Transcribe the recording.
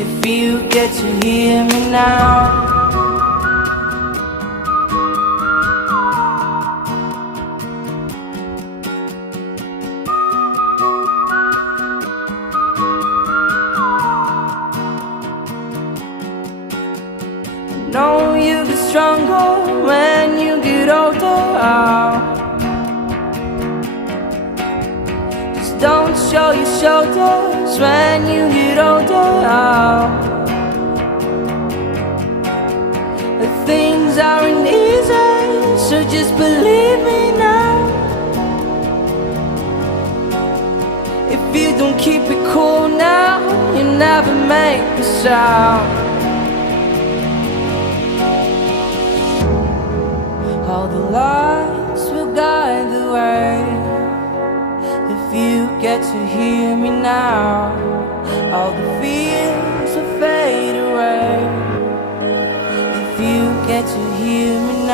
if you get to hear me now. Know you get stronger when you get older. Just don't show your shoulders when you get older. Things aren't easy, so just believe me now. If you don't keep it cool now, you never make a sound. All the lights will guide the way. If you get to hear me now, all the fears will fade away. If you get to hear me now.